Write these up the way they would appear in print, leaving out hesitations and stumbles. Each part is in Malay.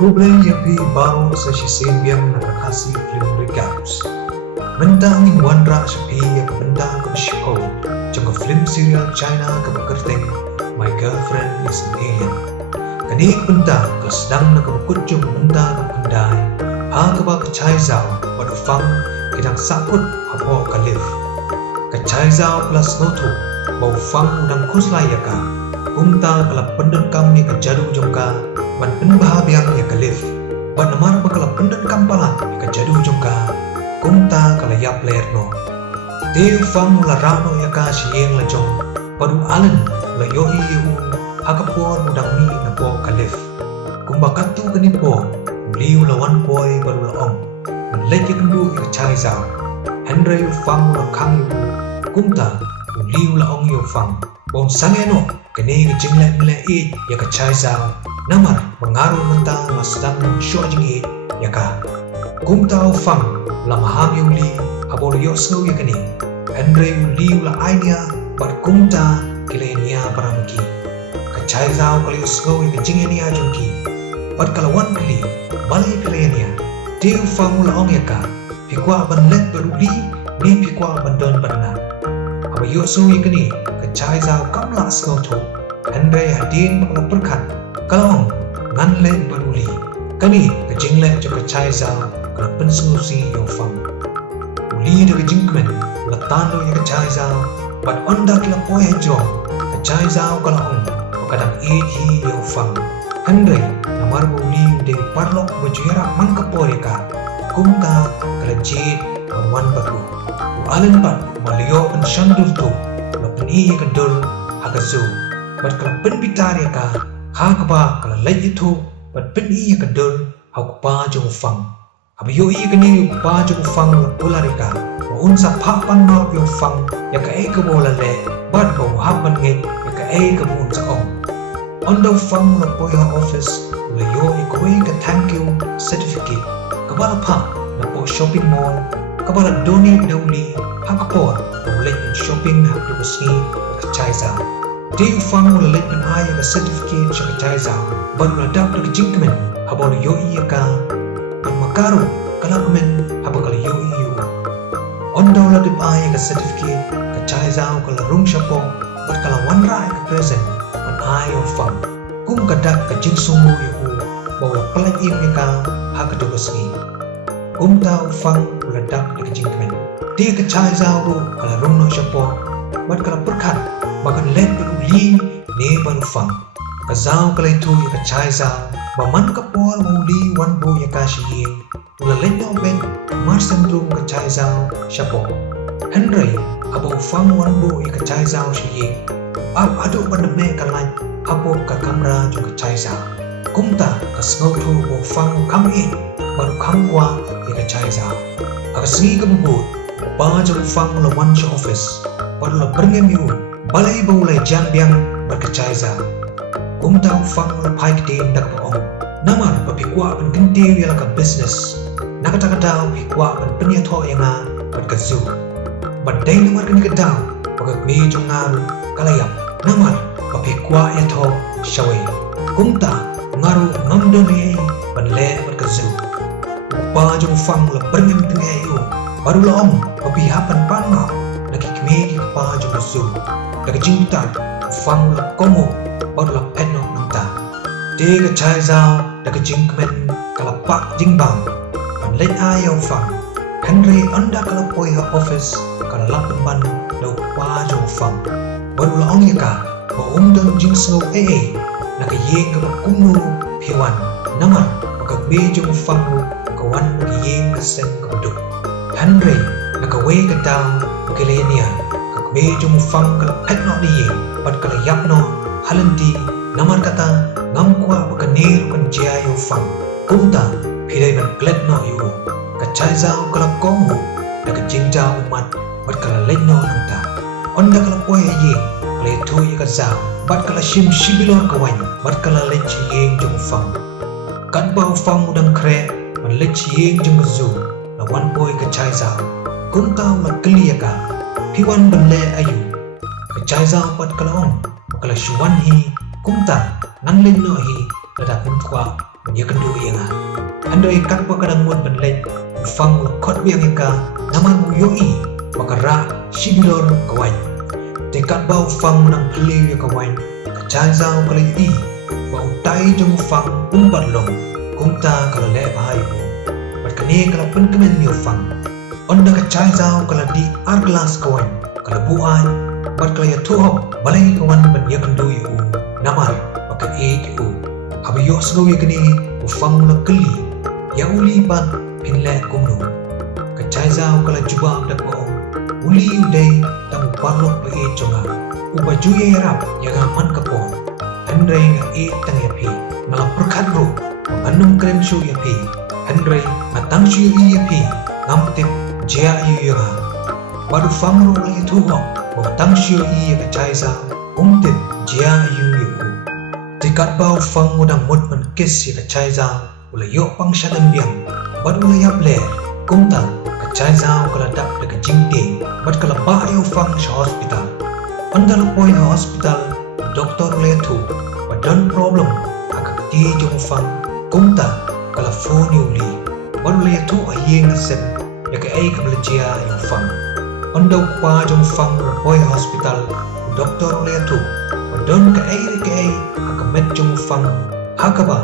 Problem yang baru sa sisembiang nakakasih film recaps. Bentang ni wandra sapi yang bentang ko show. Jangka film serial China kebekerteng My Girlfriend is an Alien. Kanik bentang kesedang nakabukut jung bentang kependai. Kaba kecai zau pada fang kidang sakut hapo kalif. Kecai zau plus noto bau fang udang kuslaya ka. Kumta kala pendon kam ni kejadu jongka. Ban penbahabiang ya kalif. Ban namar bakala pendon kam pala ya kejadu jongka. Kumta kala yap ler no. Teu fang la rano ya ka siyeng la jong. Padu alen la yohi yu hakapor mudang mi na po kalif. Kumbakatu kanipo liu la wan poi baru la ong. Menlek ya kendu ya kecai zau. Henry fang la kang yu. Kumta liu la ong yu fang. Bong sangeno kene ke jinglek mele it ya kecai zau. Namar mengaruh mentang masdang syok jing it ya ka. Kumta fang la maham yu li habol yo snow ya kene. Henry liu la ainia bar kumta kilenia paramki. Kecai zau kali snow ya jingenia jongki. Bar kalawan kali balai kilenia. Teu fang la ong ya ka. Pikwa ban let beruli ni pikwa ban don banna. Aba yo snow ya kene kecai zau kamla snow to. Henry hadin makna perkat. Kalong ngan le beruli. Kani kejingle jo kecai zau kala pensusi yo fang. Uli de kejingkmen latando ya kecai zau bat onda kila poe jo. Kecai zau kala on kadang hi yo fang. Henry namar uli de parlok bojera mangkaporeka. Kumta kala jit wan baru. Alen pat malio pen shandur tu. Lapen iya kendul hagazu. Bat kala penbitar ya ka. Hakaba kala lay itu bat pen iya kendul hakpa jong fang. Abiyo iya kani pa jong fang ularika. Unsa papan no yung fang ya ka ka bola le bat ko hapan nge ya ka ka unsa ong. Ondo fang la poya office la yo ikoy ka thank you certificate. Kabala pa na po shopping mall kabala donate dauli hakapor ulit ng shopping hakdo basni ka chaisa. Teu fang la let pen aya ka certificate sa ka chaisa baru la dak ka jingkmen habol yo iya ka makaru kalakmen habakal yo iyo. Ondo la dip aya ka certificate ka chaisa kala rung shapo bat kala wanra ka present an aya fang kum kadak ka jingsungu yo bawa pelak im ka hakdo basni. Kumta fang la dak ka jingkmen dia ka chaisa ro kala rung no shapo bat kala perkat bagan let beruli ne baru fang. Kazau kala itu ya ka chaisa baman ka por uli wan bo ya ka shiye ula let no ben mar sentrum ka chaisa shapo. Henry abo fang wan bo ya ka chaisa shiye ab ado bandame kalai apo ka kamera jo ka chaisa. Kumta ka snow tu bo fang kam in baru kam kwa ya ka chaisa. Aga singi ka bubut ba jo fang la wan sha office baru la berngem yu balai baulai jambiang berkecaiza. Kumta fang la paik din dak baong. Namar papikwa pen kentir ya ka business. Nakata-kata pikwa pen penyato yang nga berkazu. Badai namar kan kedau pagak me jong ngaru kalayap. Namar papikwa ya to shawe. Kumta ngaru ngamdone banle berkazu. Upa jong fang la berngem tengah yu baru la om papihapan panma nakikmegi pa jong kazu. Nakajingtan fang la komo baru la penok nangta. Dia kecai zau nakajingkmen kalapak jingbang. Panlet ayaw fang. Henry anda kalapoi ha office kalalapan ban daw pa jong fang. Baru la ong yaka maumdang jingsno nakayeng ka kumno piwan. Namar pagkagbe jong fang kawan magiyeng kasen kabudok. Henry nakaway ka daw kilenia. Medyo mo fang kalapet no niye pat kalayap no halandi namar kata ngamkwa bakanir kan jayo fang. Kumta pilay ban klet no yu kacay zao kalakongo nakajingja umat bat kalalay no nangta. Onda kalapoy yeng kaleto ka zao bat kalashim shibilor kawan bat kalalay chiyeng jong fang. Kadbaw fang udang kre manlay chiyeng jong kazu lawan boy kacay zao. Kumta magkaliya ka piwan banle ayu kacai zau pat kalaong kala shuwan hi kumta nganlin no hi ladak kumkwa ya kendu yang andai kat pa kadang mun benlek fang la khot biang ka namar mu yoi bakara shibilor kawan dekat bau fang nang pli ya kawan ka chanzao kali i bau tai jong fang umbar long kumta kala le bahai mu bat kane kala pen kemen yo fang onda ka chanzao kala di arglas kawan kala buai bat kala ya tuhop balai kawan ban ya kendu yu namar baka e yu abiyo sgo ya kini fang la kali ya uli ban pinle kumnu ka chaizao kala juba dak po uli udai tam parlok pe chonga uba juye rap ya ga man ka pon andrai nga e tang ya phi mala prakhat ro anum krem shu ya phi andrai matang shu ya phi ngam tip jia yu ya baru fam ro le thu ho ba tang shu ya ka chaizao tip jia yu yu dekat bau fang udang mut man kes ya ka chaizao ula yok pang syadan biang bat ula yap le kumta ka chaizao kala dak de jingting bat kala ba yo fang sa hospital andal poi hospital doktor le thu bat don problem aka ti jong fang kumta kala phone uli bat ula thu a yeng sen ya ka ai ka belajia yo fang andau pa jong fang poi hospital doktor le thu bat don ka ai aka met jong fang hakaba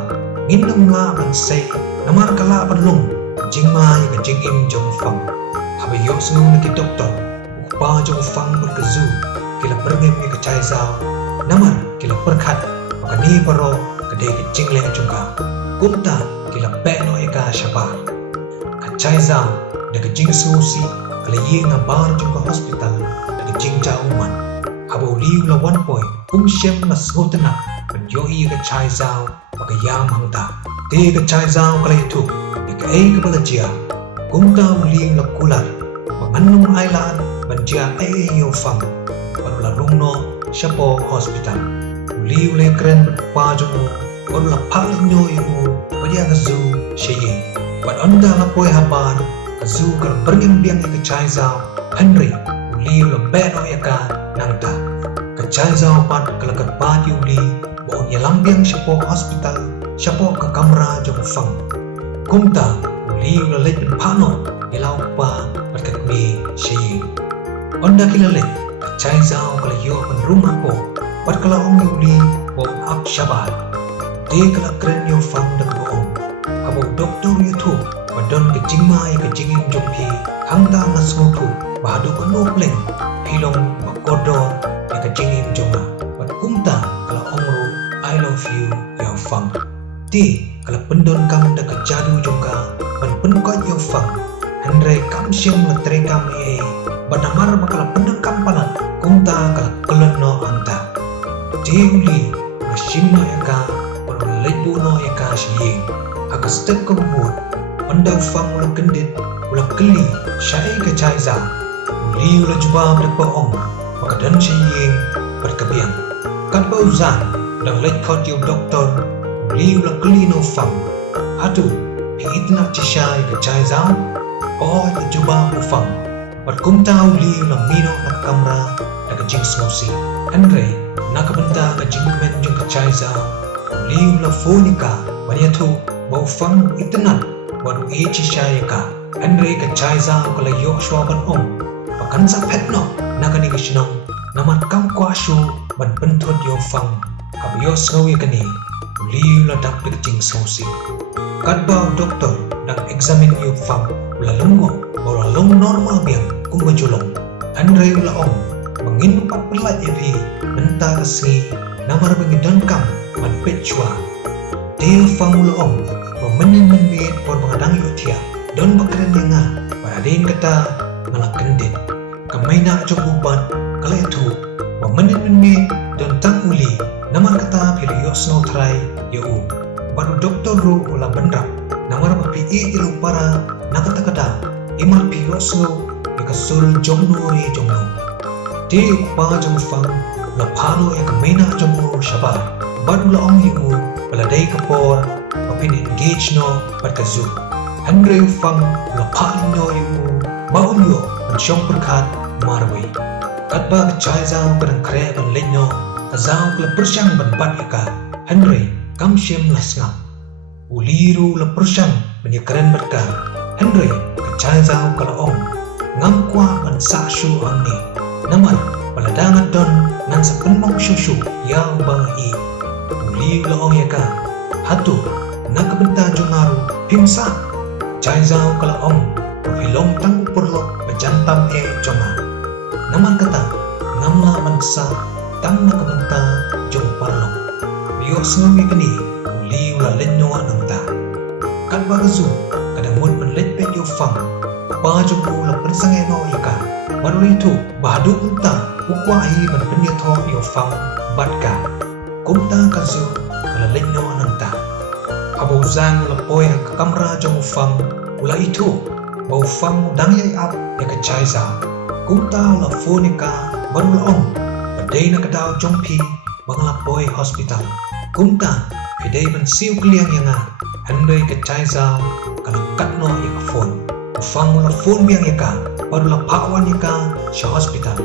Indong nga man say namar kala panlong jingma ya jing im jong fang haba yo snu na ki doktor upa jong fang berkezu kila perngem ya ka chaizao namar kila perkhat maka ni paro kade ki jingle jongka kumta kila peno ya ka shabar ka chaizao da ka jing susi kala ye nga bar jongka hospital da ka jing ja uman haba uliu la 1 point shem na sgotna ban yo i ka chaizao maka yam hangta te ka chaizao kala itu ka ai ka balajia kumta uli la kular manganum ailan banjia ai yo fang baru la rungno shapo hospital uli ule kren pa jongo baru la palinyo yo badia ka zu sheye bat onda la poi haban ka zu ka berngem biang ka chaizao Henry uli la beno ya ka nangta ka chaizao pat kala ka pati uli bon ya lambiang shapo hospital shapo ka kamera jong fang kumta uli ula let pano ilau pa patkat me sheye onda kilale chaizao kala yo pen rumah po pat kala ong uli bon ap shabat de kala kren yo fang dak bo abo doktor yo thu badon ke jingma ya ke jingim jong phi hangda masmo thu badu ko no pleng pilong bakodo ya ke jingim jonga bat kumta kala ongro I love you yo fang ti kala pendon kam da ka jadu jongka ban penkot yo fang handrai kam siam la trekam e badamar makala pendon kam palan kumta kala kolonno anta ti uli mashimno ya ka ban lebu no ya ka shi aka step ko bud onda fang la kendit ula keli shai ka chaiza uli ula juba berpa ong maka dan shi berkebiang kan bauzan dan lekot yo doktor uli ula keli no fang hatu pitna cishai ka chaizao oh ya juba bu fang bat kumta uli ula mino na kamera na jing smosi andre na kabenta ka jing men jing ka chaizao uli ula fonika banya thu bau fang itnan baru e cishai ka andre ka chaizao kala yo shwaban om pakan sa petno na kani ka shinong namat kam kwashu ban pentot yo fang kabiyo sawi kani uliu la dak de jing sosi kadbau doktor dak examine yu fam ula lengo bola long normal biang kum bajulong andre ula om mangin pat pelat epi benta kasi namar bengidan kam man pechwa teo fam ula om menin menit por mengadang yu tia don bakren yang paradin kata ngala kendit kamaina cobuban kala tu menin menit don tang uli namar kata pilih yosno try yau baru doktor ru ula benrap namar papi ilu para nakata kata imar pi yosno ikasul jomno re jomno ti pa jom fang la phano ek maina jomno shaba baru la ong yu baladai kapor papin engage no patkazu andre fang la phano yu baulyo shong perkat marwe katba chaiza kan kre ban lenyo azau kla persyang ban pat ika Henry kam siem lasngam uliru la persyang benya keren berka Henry kecai zau kala ong ngam kwa ban sa shu ang ni namar paladangat don nan sa penmong shushu yau bahi uliru la ong yaka hatu nakabenta jongaru pimsa cai zau kala ong hilong tang upurlo bajantam jonga namar kata ngamla mansa tang nakabenta jong parlo biyo snumi kani uliru la lenyo anang ta kat bagazu kadang mud penlet pet yo fang pa jumpu la persangay no yaka baru itu bahadu unta ukwahi ban penya tho yo fang batka kumta kazu kala lenyo anang ta abo zang la poy ka kamera jong fang ula itu bau fang dang yai ap ya ka chai za kumta la fonika baru la ong badai na kadaw jong pi bangla poy hospital kumta pidai ban siu kliang yanga Henry ke chai zau kalau kat no ya ka phone ufang la phone biang ya ka baru la pawan ya ka sa hospital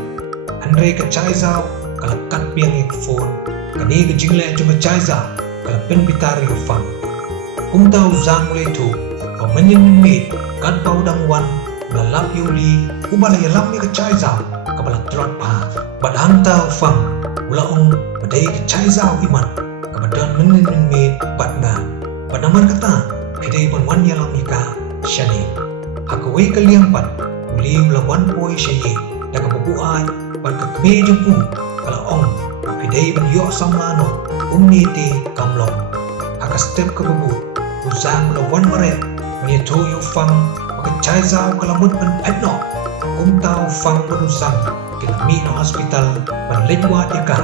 Henry ke chai zau kalau kat biang ya ka phone kani ke jingle cuma chai zau kalau pen bitar ya ufang kum tau zang mulai tu pemenyen mit kat pau dang wan lalap yuli ubala ya lam ya ka chai zau kabala trot pa badan tau ufang ula ong badai ke chai zau iman kabadan menyen mit batna Panamar kata, pidai pun wan yalang ika syani. Hakawai kaliang pat, uliw la wan poy syayi, daga babuay, pat kakme jumpu, kala ong, pidai pun yok samlano, umniti kamlong. Haka step ke babu, uzang la wan maret, menyeto yu fang, maka cai zau kala mud pan petno, kumtau fang beruzang, kila mi no hospital, pan letwat yaka,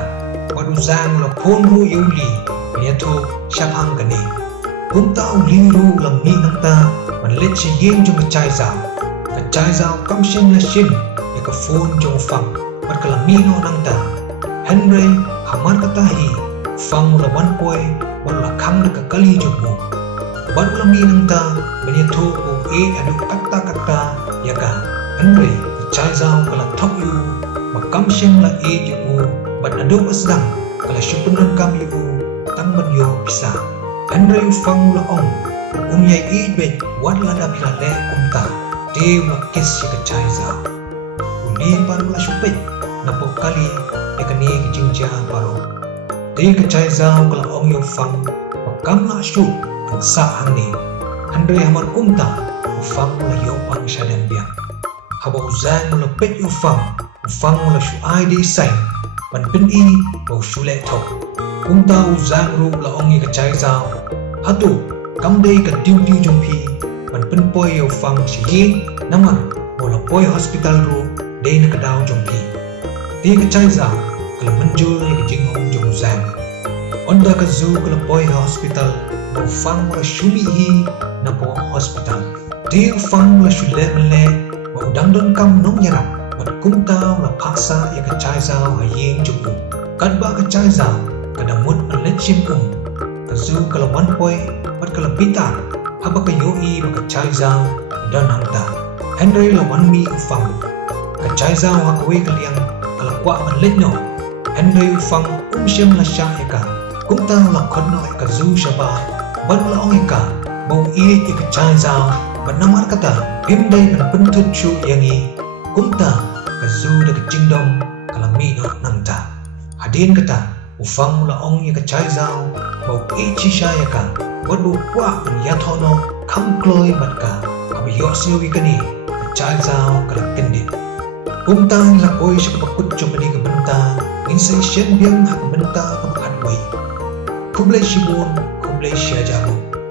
paduzang la ponru yuli, menyeto syapang kani. Kumta uliru lam ni nangta manlet siya yin jong kacay zao kam siyang la siyang ya ka phone jong fang pat kalamino nangta Henry hamar katahi fang mula wan poy wala lakang na kakali jong mo ban ulami nangta banyato o adu kata ya ka Henry kacay zao kala top yu makam siyang la jong mo bat adu asdang kala syupunan kam yu tang banyo pisa Henry fang la ong unyai ibet wan la da bila le kumta de la kis ya ka chai za uli paru la supet na po kali ya ka ni ki jingja paru de ka chai za kala ong yo fang pakam la shu ang sa ani Henry hamar kumta fang la yo pang shadan biang haba uzang la pet yo fang la shu ai de sai pan pin i bo shu le thok kumta uzang ru la ong ya ka chai za hatu kam dei ka tiu jong pi pan pen poy yo fang si yin namar bola poy hospital ru dei na ka daw jong pi ti ka chai za kala manjul ni ka jingong jong zang onda ka zu kala poy hospital bo fang wala shumi hi na po hospital ti fang la shule mele bo dang don kam nong yarap pat kumta la paksa ya ka chai za ha yin jong pu kat ba ka chai za kada mut an let shim kazu kala wan poy pat kala bitar haba ka yoi ba ka chai zao dan hangta Henry la wan mi ufang ka chai zao ha kwe kaliang kala kwa man letno Henry ufang syam la sha eka kumta la khonno ka zu shaba ban la ong eka bau i ka chai zao ban namar kata bim dai ban puntut chu yangi kumta ka zu da ka jingdom kala mi no nangta hadin kata ufang la ong ya ka chai zao bau chi sha ya ka wadu kwa ya thono kham kloi mat ka ab yo siu wi kani ka chai zao ka kendi kumta la oi shi ka kut cho bani ka banta in sai shen biang ha ka banta ka khat wai kublai shibun kublai sha jabu